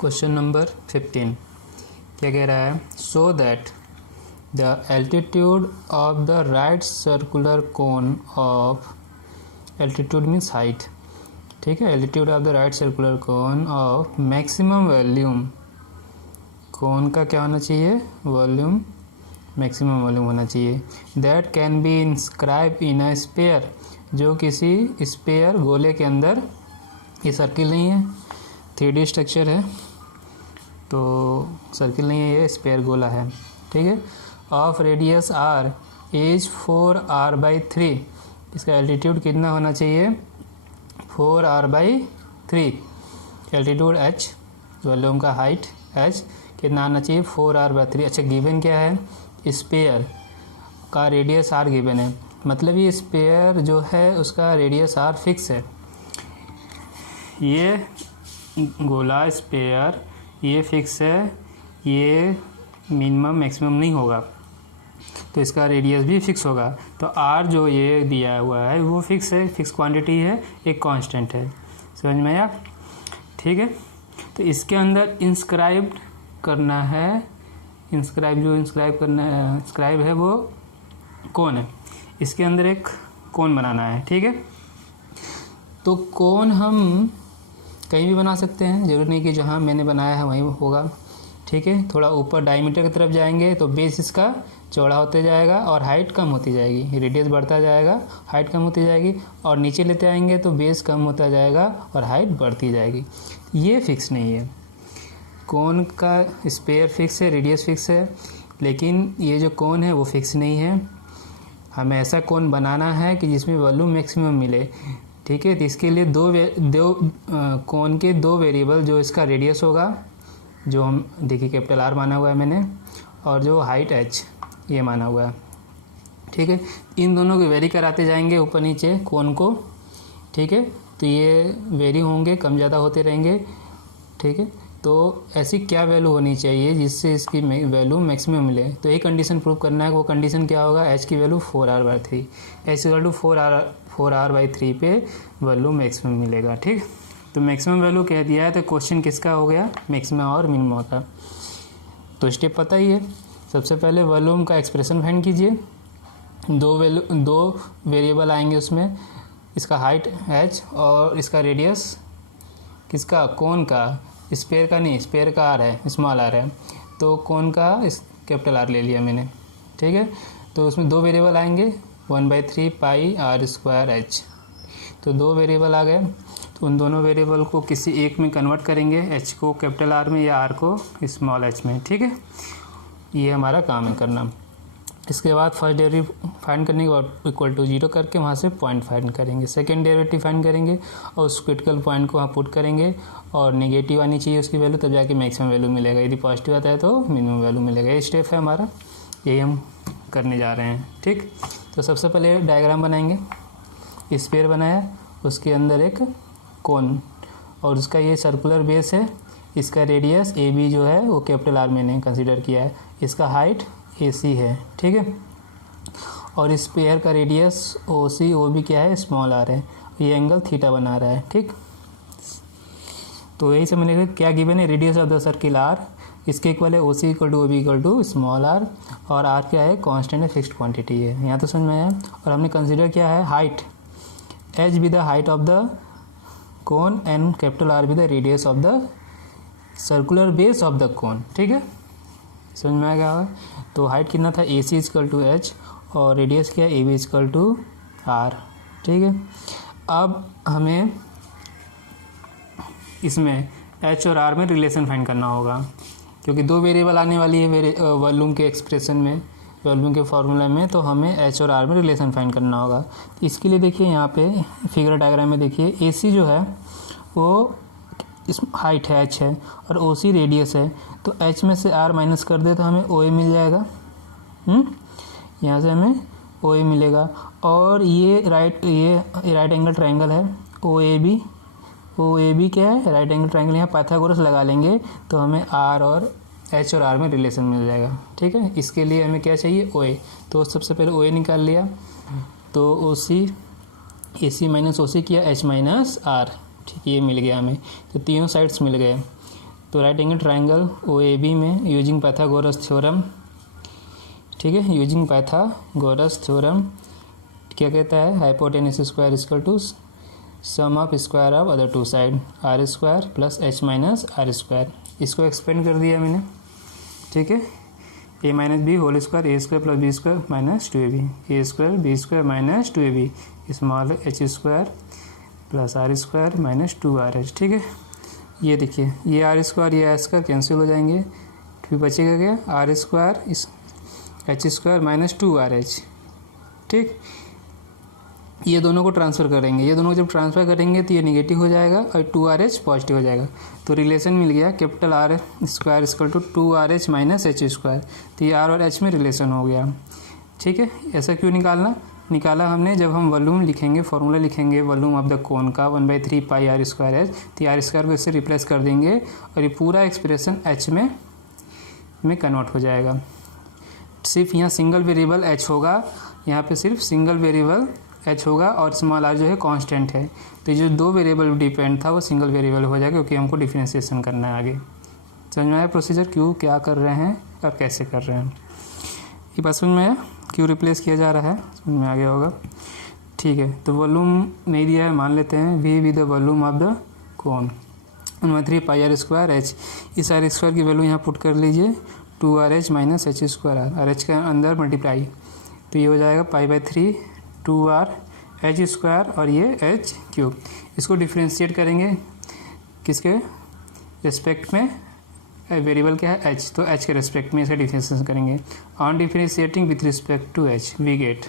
Question number 15 क्या कह रहा है? So that the altitude of the right circular cone of, altitude means height, ठीक है, altitude of the right circular cone of maximum volume, cone का क्या होना चाहिए? वॉल्यूम, मैक्सिमम वॉल्यूम होना चाहिए। That can be inscribe in a sphere, जो किसी स्पेयर गोले के अंदर, ये सर्किल नहीं है, 3D स्ट्रक्चर है तो सर्किल नहीं है, ये स्पेयर गोला है, ठीक है। Of radius are is 4r/3, इसका एल्टीट्यूड कितना होना चाहिए? 4r/3। एल्टीट्यूड h, वॉल्यूम का हाइट h कितना आना चाहिए? 4r/3। अच्छा, गिवन क्या है? स्पेयर का रेडियस r गिवन है, मतलब ये स्पेयर जो है उसका रेडियस r फिक्स है। ये गोला स्पेयर ये फिक्स है, ये मिनिमम मैक्सिमम नहीं होगा, तो इसका रेडियस भी फिक्स होगा। तो आर जो ये दिया हुआ है वो फिक्स है, फिक्स क्वांटिटी है, एक कांस्टेंट है। समझ में आया? ठीक है। तो इसके अंदर इंस्क्राइब करना है, इंस्क्राइब है वो कौन है, इसके अंदर एक कोन बनाना है, ठीक है। तो कोन हम कहीं भी बना सकते हैं, ज़रूरी नहीं कि जहाँ मैंने बनाया है वहीं होगा, ठीक है। थोड़ा ऊपर डायमीटर की तरफ जाएंगे तो बेस इसका चौड़ा होते जाएगा और हाइट कम होती जाएगी, रेडियस बढ़ता जाएगा, हाइट कम होती जाएगी, और नीचे लेते आएंगे तो बेस कम होता जाएगा और हाइट बढ़ती जाएगी। ये फिक्स नहीं है, कोन का स्पेयर फिक्स है, रेडियस फिक्स है, लेकिन ये जो कोन है वो फिक्स नहीं है। हमें ऐसा कोन बनाना है कि जिसमें वॉल्यूम मैक्सिमम मिले, ठीक है। तो इसके लिए कोन के दो वेरिएबल, जो इसका रेडियस होगा, जो हम देखिए कैपिटल R माना हुआ है मैंने, और जो हाइट h ये माना हुआ है, ठीक है। इन दोनों को वेरी कराते जाएंगे ऊपर नीचे कोन को, ठीक है। तो ये वेरी होंगे, कम ज़्यादा होते रहेंगे, ठीक है। तो ऐसी क्या वैल्यू होनी चाहिए जिससे इसकी वैल्यू मैक्सिमम मिले? तो एक कंडीशन प्रूव करना है, वो कंडीशन क्या होगा? h की वैल्यू 4r/3, h = 4r/3 पे वैल्यू मैक्सिमम मिलेगा, ठीक। तो मैक्सिमम वैल्यू कह दिया है, तो क्वेश्चन किसका हो गया? मैक्सिमम और मिनिमम का। तो स्टेप पता ही है, सबसे पहले वॉल्यूम का एक्सप्रेशन फाइंड कीजिए, दो वेरिएबल आएंगे उसमें, इसका हाइट h और इसका रेडियस किसका? कोन का, स्पेयर का नहीं, स्पेयर का r है, स्मॉल r है, तो कोन का कैपिटल R ले लिया मैंने, ठीक है। तो उसमें दो वेरिएबल आएंगे, 1/3 πr²h, तो दो वेरिएबल आ गए। तो उन दोनों वेरिएबल को किसी एक में कन्वर्ट करेंगे, h को कैपिटल R में या r को स्मॉल h में, ठीक है। ये हमारा काम है करना। इसके बाद फर्स्ट डेरिवेटिव फाइंड करने के बाद इक्वल टू 0 करके वहाँ से पॉइंट फाइंड करेंगे, सेकंड डेरिवेटिव फाइंड करेंगे और उस क्रिटिकल पॉइंट को वहाँ पुट करेंगे, और नेगेटिव आनी चाहिए उसकी वैल्यू, तब जाके मैक्सिमम वैल्यू मिलेगा। यदि पॉजिटिव आता है तो मिनिमम वैल्यू मिलेगा। ये स्टेप है हमारा, यही हम करने जा रहे हैं, ठीक। तो सबसे पहले डायग्राम बनाएंगे, स्फीयर बनाया, उसके अंदर एक कोन, और उसका ये सर्कुलर बेस है, इसका रेडियस AB जो है वो कैपिटल R मैंने कंसीडर किया है, इसका हाइट AC है, ठीक है। और इस पेयर का रेडियस OB क्या है? स्मॉल r है, ये एंगल थीटा बना रहा है, ठीक। तो यही समझने का क्या गिवन है? Radius of the circle R, इसके इक्वल है OC = OB = स्मॉल r, और R क्या है? कांस्टेंट है, फिक्स्ड क्वांटिटी है। यहाँ तो समझ में आया। और हमने कंसीडर किया है height, h be the height of the cone and capital R be the radius of the circular base of the कोन, ठीक है। समझ में आ गया होगा। तो हाइट कितना था? AC = h, और रेडियस क्या है? AB = r, ठीक है। अब हमें इसमें h और r में रिलेशन फाइंड करना होगा, क्योंकि दो वेरिएबल आने वाली है वॉल्यूम के एक्सप्रेशन में, वॉल्यूम के फार्मूला में, तो हमें h और r में रिलेशन फाइंड करना होगा। इसके लिए देखिए यहाँ पे फिगर डायग्राम में देखिए, AC जो है वो इस हाइट है h है, और OC रेडियस है, तो h में से r माइनस कर दे तो हमें OA मिल जाएगा। यहाँ से हमें OA मिलेगा, और ये राइट एंगल ट्रायंगल है OAB क्या है? Right angle triangle. यहाँ पाइथागोरस लगा लेंगे तो हमें h और r में रिलेशन मिल जाएगा, ठीक है। इसके लिए हमें क्या चाहिए? OA, तो सबसे पहले OA निकाल लिया, तो AC माइनस OC किया, h - r, ठीक, ये मिल गया हमें। तो तीनों साइड्स मिल गए, तो राइट एंगल ट्राइंगल OAB में यूजिंग पाइथागोरस थ्योरम, ठीक है, यूजिंग पाइथागोरस थ्योरम क्या कहता है, hypotenuse square equal to sum of square of other two side R square plus H minus R square. इसको एक्सपेंड कर दिया मैंने, ठीक है, A minus B whole square A square plus B square minus 2ab, A square B square minus 2ab small H square plus R square minus 2rh, ठीक है। ये देखिए ये आर स्क्वायर ये आर स्क्वायर कैंसिल हो जाएंगे, फिर बचेगा क्या, आर स्क्वायर इस एच स्क्वायर माइनस 2rh, ठीक। ये दोनों को ट्रांसफ़र करेंगे, ये दोनों को जब ट्रांसफ़र करेंगे तो ये निगेटिव हो जाएगा और 2rh पॉजिटिव हो जाएगा। तो रिलेशन मिल गया capital R square equal to 2rh minus H square. तो ये आर और एच में रिलेशन हो गया, ठीक है। ऐसा क्यों निकाला हमने, जब हम वॉल्यूम लिखेंगे, फॉर्मूला लिखेंगे वॉल्यूम ऑफ द कोन का 1/3 पाई आर स्क्वायर एच, तो आर स्क्वायर को इससे रिप्लेस कर देंगे और ये पूरा एक्सप्रेशन एच में कन्वर्ट हो जाएगा। सिर्फ यहाँ सिंगल वेरिएबल एच होगा, यहाँ पे सिर्फ सिंगल वेरिएबल एच होगा और स्मॉल आर जो है कांस्टेंट है। तो जो दो वेरिएबल डिपेंड था वो सिंगल वेरिएबल हो जाएगा, क्योंकि हमको डिफरेंशिएशन करना है आगे। समझ में आया प्रोसीजर, क्यों क्या कर रहे हैं और कैसे कर रहे हैं, ये बात समझ में आया, क्यों रिप्लेस किया जा रहा है, समझ में आ गया होगा, ठीक है। तो वॉल्यूम नहीं दिया है, मान लेते हैं we with the volume of the cone 1/3 pi R square H. इस आर स्क्वायर की वैल्यू यहाँ पुट कर लीजिए 2rh minus H square R H के अंदर मल्टीप्लाई, तो ये हो जाएगा पाई/3 2r एच स्क्वायर और ये एच क्यूब। इसको डिफ्रेंशिएट करेंगे किसके रिस्पेक्ट में, वेरिएबल क्या है एच, तो एच के रिस्पेक्ट में इसका डिफ्रेंशिएशन करेंगे। On differentiating with respect to H we get,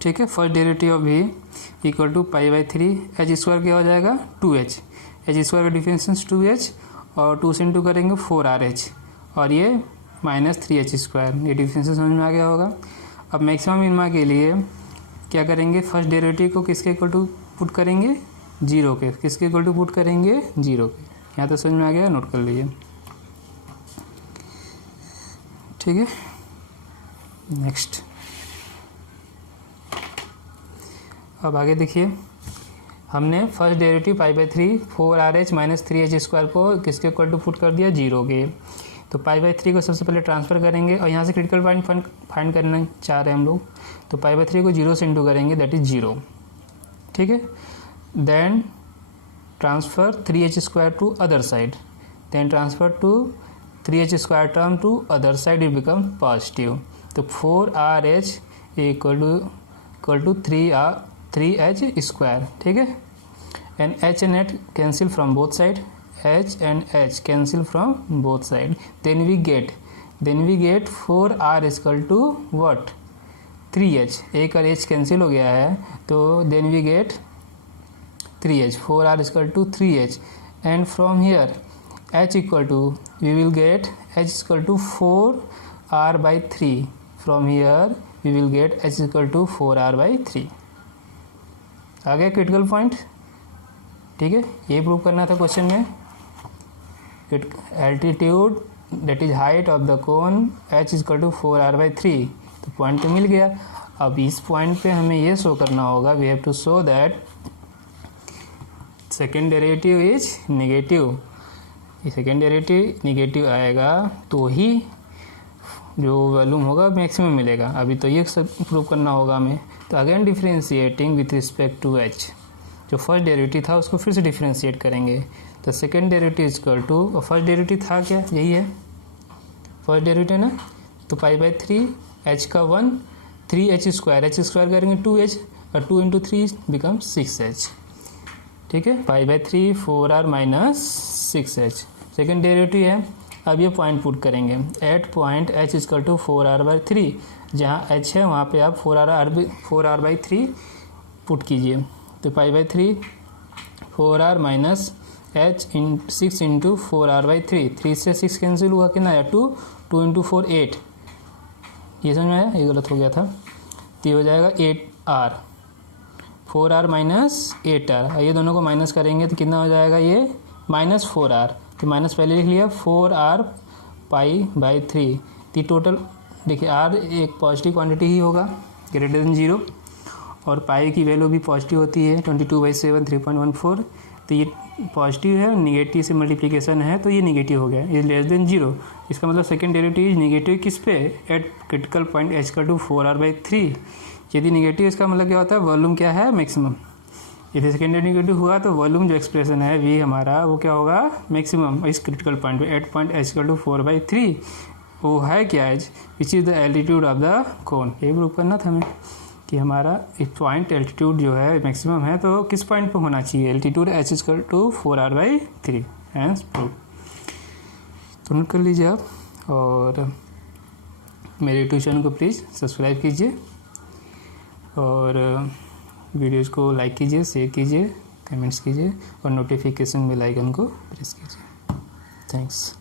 ठीक है, first derivative of V equal to पाई/3 एच स्क्वायर क्या हो जाएगा 2h, एच स्क्वायर का डिफ्रेंशिएशन 2h और 2 से इंटू करेंगे 4rh और ये माइनस 3h स्क्वायर, ये डिफ्रेंशिएशन समझ में आ गया होगा। अब मैक्सिमम मिनिमा के लिए क्या करेंगे, फर्स्ट डेरिवेटिव को किसके इक्वल टू पुट करेंगे 0 के, किसके इक्वल टू पुट करेंगे 0 के। यहाँ तो समझ में आ गया, नोट कर लीजिए, ठीक है। नेक्स्ट अब आगे देखिए, हमने फर्स्ट डेरिवेटिव पाई/3 4rh माइनस 3h स्क्वायर को किसके इक्वल टू पुट कर दिया 0 के। तो पाई/3 को सबसे पहले ट्रांसफ़र करेंगे और यहाँ से क्रिटिकल पॉइंट फाइंड करना चाह रहे हैं हम लोग, तो पाई/3 को 0 से इंटू करेंगे, दैट इज़ 0, ठीक है। Then transfer 3h square to other side, then transfer to 3h square term to other side, it become positive. तो 4rh इक्वल टू 3h स्क्वायर, ठीक है। And h and h cancel from both side, h and h cancel from both side, then we get 4r is equal to what 3h, एक और h cancel हो गया है तो then we get 3h, 4r is equal to 3h and from here h equal to we will get h is equal to 4r/3, from here we will get h is equal to 4r/3। आ गया critical point, ठीक है। ये prove करना था question में, altitude that is height of the cone h is equal to 4r/3, तो point तो मिल गया। अब इस पॉइंट पे हमें ये शो करना होगा, we have to show that second derivative is negative. ये सेकेंड डेरिवेटिव नेगेटिव आएगा तो ही जो वॉल्यूम होगा मैक्सिमम मिलेगा। अभी तो ये सब प्रूव करना होगा हमें। तो again differentiating with respect to h, जो फर्स्ट डेरिवेटिव था उसको फिर से डिफ्रेंशिएट करेंगे। तो सेकेंड डेरिवेटिव इक्वल टू, और फर्स्ट डेरिवेटिव था क्या, यही है फर्स्ट डेरिवेटिव ना, तो पाई/3 h का 1 3h स्क्वायर, h स्क्वायर करेंगे 2h और 2 इंटू 3 बिकम 6h, ठीक है। पाई/3 4r minus 6h second derivative है। अब ये पॉइंट पुट करेंगे at point h equal to 4r/3, जहाँ h है वहाँ पे आप 4r/3 पुट कीजिए। तो पाई/3 4r minus h 6 into 4r/3, 3 से 6 कैंसिल हुआ, कितना है 2, 2 इंटू 4 8, ये समझ में आया, ये गलत हो गया था। तो ये हो जाएगा 8r, 4r माइनस 8r, ये दोनों को माइनस करेंगे तो कितना हो जाएगा, ये माइनस 4r, तो माइनस पहले लिख लिया 4r पाई/3। तो टोटल देखिए r एक पॉजिटिव क्वांटिटी ही होगा ग्रेटर देन 0, और पाई की वैल्यू भी पॉजिटिव होती है 22/7 3.14, तो ये पॉजिटिव है, नेगेटिव से मल्टीप्लिकेशन है तो ये नेगेटिव हो गया, ये लेस देन 0। इसका मतलब सेकेंड डेरिवेटिव नेगेटिव किस पे, एट क्रिटिकल पॉइंट h का टू 4r/3। यदि नेगेटिव इसका मतलब क्या होता है, वॉल्यूम क्या है, मैक्सिमम। यदि सेकेंड डेरिवेटिव हुआ तो वॉल्यूम जो एक्सप्रेशन है v हमारा वो क्या होगा, मैक्सिमम इस क्रिटिकल पॉइंट पे एट पॉइंट h का टू 4/3। वो है क्या है, which is the altitude of the कोन। ये प्रूव करना था हमें कि हमारा एक पॉइंट एल्टीट्यूड जो है मैक्सिमम है तो किस पॉइंट पे होना चाहिए, altitude h equal to 4r/3। Hence prove. तो नोट कर लीजिए आप, और मेरे यूट्यूब चैनल को प्लीज़ सब्सक्राइब कीजिए, और वीडियोज़ को लाइक कीजिए, शेयर कीजिए, कमेंट्स कीजिए, और नोटिफिकेशन बेल आइकन को प्रेस कीजिए। थैंक्स।